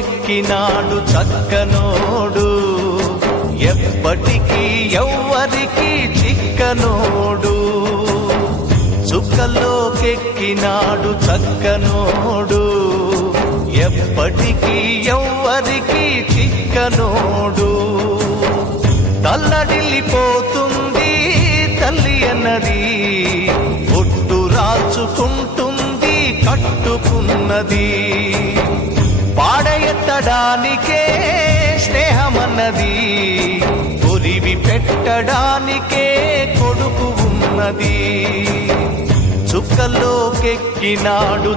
చుక్కల్లోకెక్కినాడు చక్కనోడు, ఎప్పటికీ ఎవ్వరికి చిక్కనోడు. చుక్కల్లోకెక్కినాడు చక్కనోడు, ఎప్పటికీ ఎవ్వరికి చిక్కనోడు. తల్లడిల్లిపోతుంది తల్లి అన్నది, ఒట్టు రాచుకుంటుంది కట్టుకున్నది. పాడెత్తడానికే స్నేహమన్నది, ఒరివి పెట్టడానికే కొడుకు ఉన్నది. చుక్కల్లోకెక్కినాడు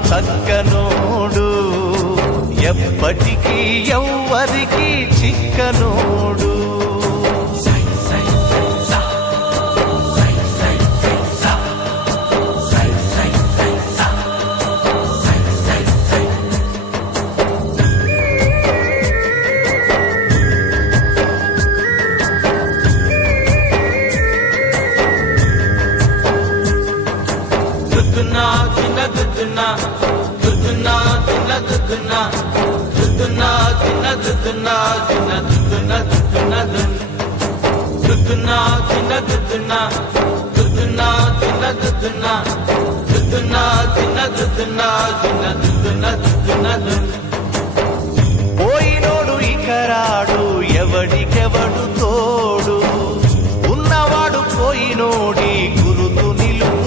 చక్కనోడు, ఎప్పటికీ ఎవ్వరికి చిక్కనోడు. దుద్దునా దుద్దునా దుద్దునా దుద్దునా దుద్దునా దుద్దునా దుద్దునా దుద్దునా దుద్దునా దుద్దునా దుద్దునా దుద్దునా దుద్దునా దుద్దునా దుద్దునా దుద్దునా దుద్దునా దుద్దునా. పోయినోడు ఇక రాడు, ఎవడికెవడు